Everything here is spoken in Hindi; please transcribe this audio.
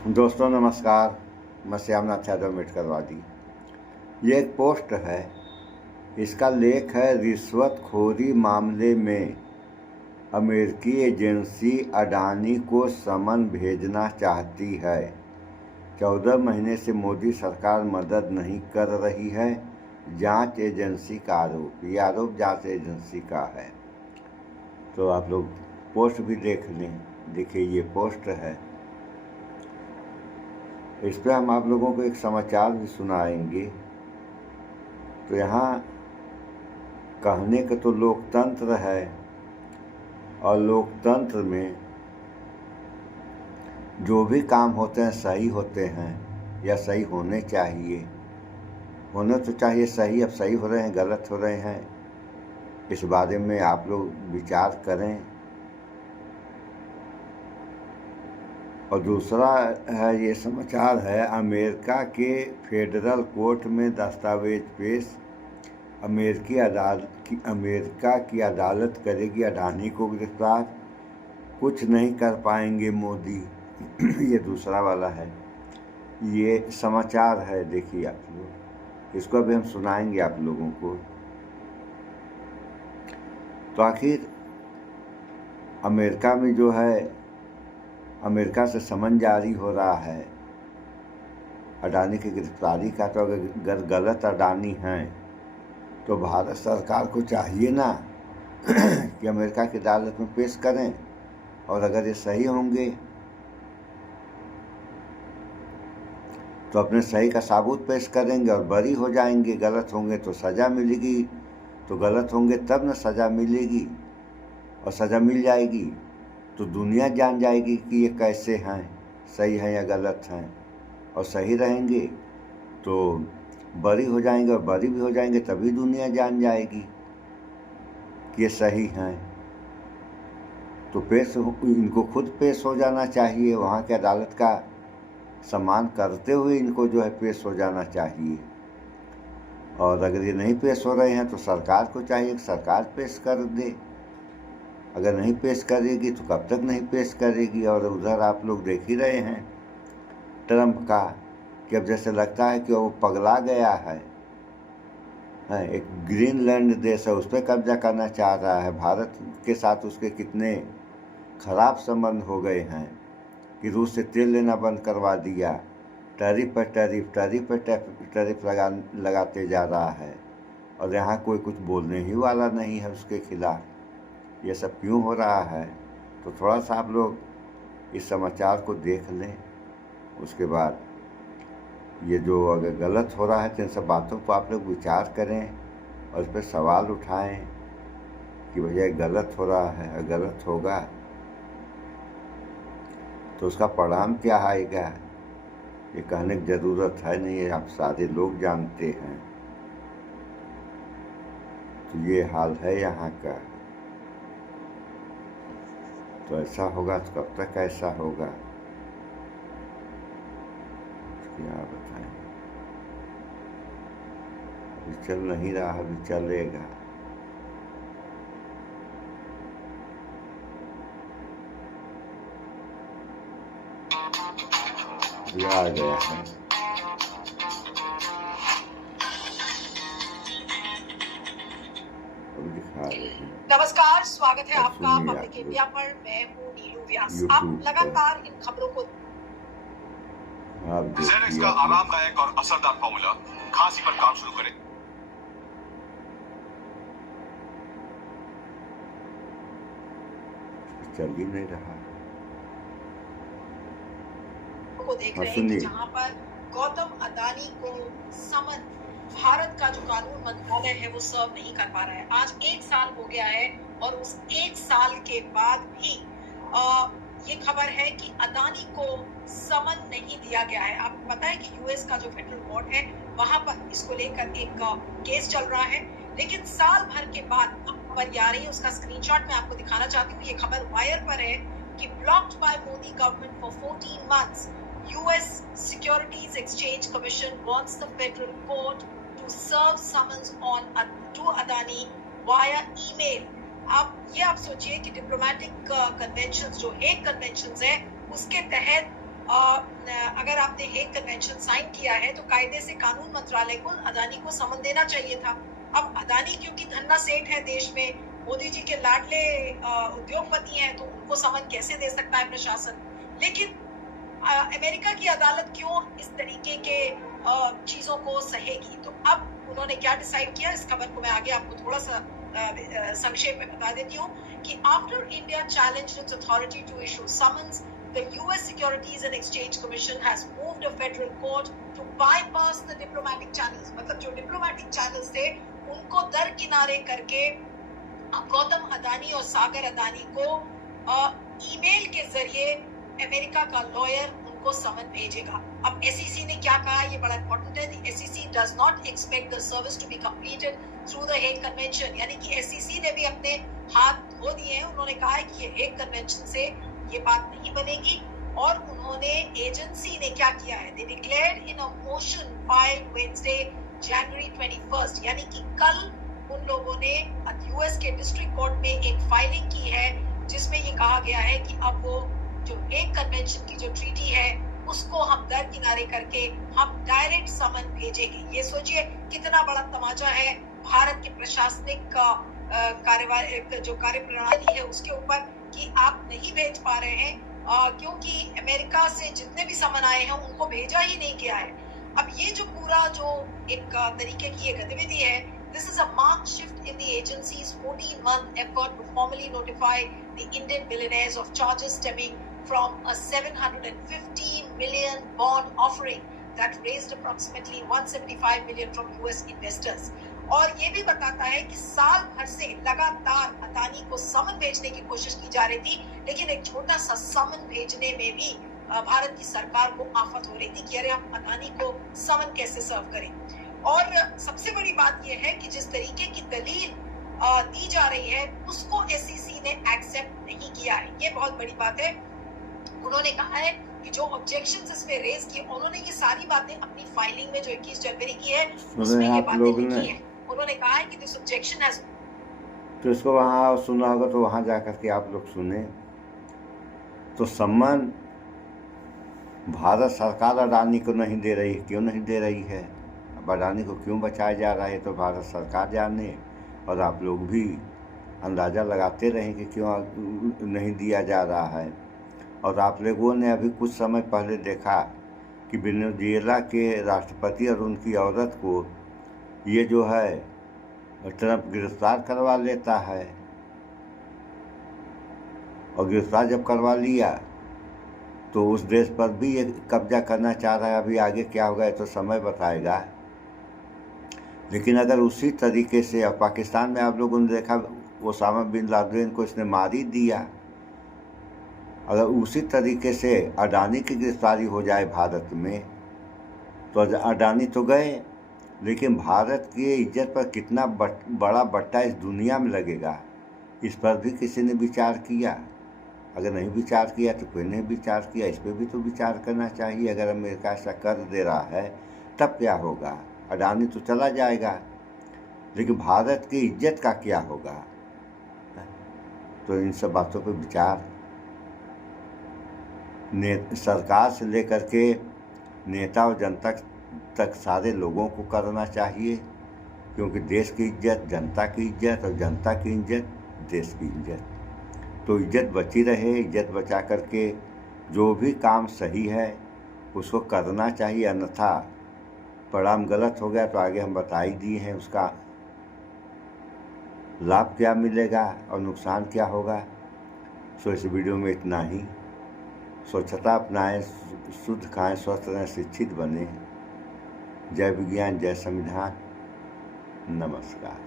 दोस्तों नमस्कार, मैं श्यामनाथ यादव मेटकरवादी। ये एक पोस्ट है, इसका लेख है रिश्वतखोरी मामले में अमेरिकी एजेंसी अडानी को समन भेजना चाहती है। 14 महीने से मोदी सरकार मदद नहीं कर रही है। जांच एजेंसी का आरोप, ये आरोप जांच एजेंसी का है। तो आप लोग पोस्ट भी देख लें। देखिए ये पोस्ट है, इस पर हम आप लोगों को एक समाचार भी सुनाएंगे। तो यहाँ कहने का तो लोकतंत्र है, और लोकतंत्र में जो भी काम होते हैं सही होते हैं या सही होने चाहिए। होने तो चाहिए सही, अब सही हो रहे हैं गलत हो रहे हैं, इस बारे में आप लोग विचार करें। और दूसरा है, ये समाचार है, अमेरिका के फेडरल कोर्ट में दस्तावेज पेश। अमेरिका की अदालत करेगी अडानी को गिरफ्तार। कुछ नहीं कर पाएंगे मोदी। ये दूसरा वाला है, ये समाचार है। देखिए आप लोग, इसको अभी हम सुनाएंगे आप लोगों को। तो आखिर अमेरिका में जो है, अमेरिका से समन जारी हो रहा है अडानी की गिरफ्तारी का। तो अगर गलत अडानी हैं तो भारत सरकार को चाहिए ना कि अमेरिका की अदालत में पेश करें, और अगर ये सही होंगे तो अपने सही का सबूत पेश करेंगे और बरी हो जाएंगे। गलत होंगे तो सज़ा मिलेगी, तो गलत होंगे तब न सज़ा मिलेगी, और सज़ा मिल जाएगी तो दुनिया जान जाएगी कि ये कैसे हैं, सही हैं या गलत हैं। और सही रहेंगे तो बरी हो जाएंगे, और बरी भी हो जाएंगे तभी दुनिया जान जाएगी कि ये सही हैं। तो इनको खुद पेश हो जाना चाहिए, वहाँ के अदालत का सम्मान करते हुए इनको जो है पेश हो जाना चाहिए। और अगर ये नहीं पेश हो रहे हैं तो सरकार को चाहिए कि सरकार पेश कर दे। अगर नहीं पेश करेगी तो कब तक नहीं पेश करेगी। और उधर आप लोग देख ही रहे हैं ट्रंप का, कि अब जैसे लगता है कि वो पगला गया है। एक ग्रीनलैंड देश है, उस पर कब्जा करना चाह रहा है। भारत के साथ उसके कितने खराब संबंध हो गए हैं कि रूस से तेल लेना बंद करवा दिया, टैरिफ पर टैरिफ लगाते जा रहा है, और यहाँ कोई कुछ बोलने ही वाला नहीं है उसके खिलाफ। ये सब क्यों हो रहा है? तो थोड़ा सा आप लोग इस समाचार को देख लें। उसके बाद ये जो अगर गलत हो रहा है तो इन सब बातों पर आप लोग विचार करें और इस पर सवाल उठाएं कि भैया गलत हो रहा है। अगर गलत होगा तो उसका परिणाम क्या आएगा, ये कहने की ज़रूरत है नहीं, आप सारे लोग जानते हैं। तो ये हाल है यहाँ का। तो ऐसा होगा तो कब तक ऐसा होगा, क्या बताएं। अभी चल नहीं रहा, अभी चलेगा। अभी आ गया है, अभी दिखा रहे हैं। नमस्कार, स्वागत है आपका पब्लिक इंडिया पर। मैं हूँ नीलू व्यास। आप लगातार इन खबरों को ज़ेरेक्स का आरामदायक और असरदार फॉर्मूला खांसी पर काम शुरू करें। चल ही नहीं रहा को देख रहे हैं कि जहां पर गौतम अडानी को समन भारत का जो कानून मंत्रालय है वो सर्व नहीं कर पा रहा है। आज 1 साल हो गया है, और उस 1 साल के बाद भी ये खबर है कि अडानी को समन नहीं दिया गया है। आपको पता है कि यूएस का जो फेडरल कोर्ट है वहां पर इसको लेकर एक केस चल रहा है, लेकिन साल भर के बाद अब खबर आ रही है। उसका स्क्रीनशॉट मैं आपको दिखाना चाहती हूँ। ये खबर वायर पर है कि blocked by Modi government for 14 months, US Securities Exchange Commission wants the federal court to serve summons on to Adani via email. आप सोचिए कि डिप्लोमेटिक कन्वेंशंस जो हेग कन्वेंशंस है उसके तहत अगर आपने हेग कन्वेंशन साइन किया है तो कायदे से कानून मंत्रालय को अदानी को समन देना चाहिए था। अब अदानी क्योंकि धन्ना सेठ है देश में, मोदी जी के लाडले उद्योगपति हैं, तो उनको समन कैसे दे सकता है प्रशासन? लेकिन अमेरिका की अदालत क्यों इस तरीके के चीजों को सहेगी? तो अब उन्होंने क्या डिसाइड किया, इस खबर को मैं आगे आपको थोड़ा सा संक्षेप में बता देती हूँ कि after India challenged its authority to issue summons, the US Securities and Exchange Commission has moved a federal court to bypass the diplomatic channels। मतलब जो डिप्लोमेटिक चैनल्स थे उनको दरकिनारे करके अब गौतम अदानी और सागर अदानी को ईमेल के जरिए अमेरिका का लॉयर उनको समन भेजेगा। अब SEC ने क्या कहा, ये बड़ा इंपॉर्टेंट है। The SEC does not expect the service to be completed through the Hague Convention। यानी कि SEC ने भी अपने हाथ धो दिए हैं। उन्होंने कहा है कि ये हेग कन्वेंशन से ये बात नहीं बनेगी। और उन्होंने एजेंसी ने क्या किया है, they declared in a motion filed Wednesday January 21st, यानी कि कल उन लोगों ने US के डिस्ट्रिक्ट कोर्ट में एक फाइलिंग की है जिसमें ये कहा गया है कि अब वो जो हेग कन्वेंशन की जो ट्रीटी है उसको हम दरकिनारे करके हम डायरेक्ट समन भेजेंगे। ये सोचिए कितना बड़ा तमाचा है भारत के प्रशासनिक कार्यवाही जो कार्यप्रणाली है उसके ऊपर, कि आप नहीं भेज पा रहे हैं क्योंकि अमेरिका से जितने भी समन आए हैं उनको भेजा ही नहीं गया है। अब ये जो पूरा जो एक तरीके की ये गतिविधि है, this is a marked shift in the agency's 14-month effort to formally notify the Indian billionaires of charges stemming from a 750 million bond offering that raised approximately 175 million from US investors। और ये भी बताता है कि साल भर से लगातार अदानी को समन भेजने की कोशिश की जा रही थी, लेकिन एक छोटा सा समन भेजने में भी भारत की सरकार को आफत हो रही थी कि अरे हम अदानी को समन कैसे सर्व करें। और सबसे बड़ी बात यह है कि जिस तरीके की दलील दी जा रही है उसको SEC ने एक्सेप्ट नहीं किया है। ये बहुत बड़ी बात है। उन्होंने कहा है कि जो ऑब्जेक्शंस इस पे रेज किए, उन्होंने ये सारी बातें अपनी फाइलिंग में जो 21 जनवरी की है उसमें ये बातें लिखी है। उन्होंने कहा है कि दिस ऑब्जेक्शन हैज, तो इसको वहाँ सुना होगा तो वहाँ जाकर के आप लोग सुने। तो सम्मान भारत सरकार अडानी को नहीं दे रही, क्यों नहीं दे रही है? अब अडानी को क्यों बचाया जा रहा है तो भारत सरकार जाने, और आप लोग भी अंदाज़ा लगाते रहें कि क्यों नहीं दिया जा रहा है। और आप लोगों ने अभी कुछ समय पहले देखा कि वेनेजुएला के राष्ट्रपति और उनकी औरत को ये जो है ट्रंप गिरफ्तार करवा लेता है, और गिरफ्तार जब करवा लिया तो उस देश पर भी ये कब्जा करना चाह रहा है। अभी आगे क्या होगा ये तो समय बताएगा। लेकिन अगर उसी तरीके से, अब पाकिस्तान में आप लोगों ने देखा ओसामा बिन लादेन को इसने मार ही दिया, अगर उसी तरीके से अडानी की गिरफ्तारी हो जाए भारत में तो अडानी तो गए, लेकिन भारत की इज्जत पर कितना बड़ा बट्टा इस दुनिया में लगेगा, इस पर भी किसी ने विचार किया? अगर नहीं विचार किया तो कोई नहीं विचार किया, इस पर भी तो विचार करना चाहिए। अगर अमेरिका ऐसा कर दे रहा है तब क्या होगा? अडानी तो चला जाएगा, लेकिन भारत की इज्जत का क्या होगा? तो इन सब बातों पर विचार सरकार से लेकर के नेता और जनता तक सारे लोगों को करना चाहिए, क्योंकि देश की इज्जत जनता की इज्जत और जनता की इज्जत देश की इज्जत। तो इज्जत बची रहे, इज्जत बचा करके जो भी काम सही है उसको करना चाहिए, अन्यथा परिणाम गलत हो गया तो आगे हम बता ही दिए हैं उसका लाभ क्या मिलेगा और नुकसान क्या होगा। सो इस वीडियो में इतना ही। स्वच्छता अपनाएं, शुद्ध खाएं, स्वस्थ रहें, शिक्षित बने। जय विज्ञान, जय संविधान। नमस्कार।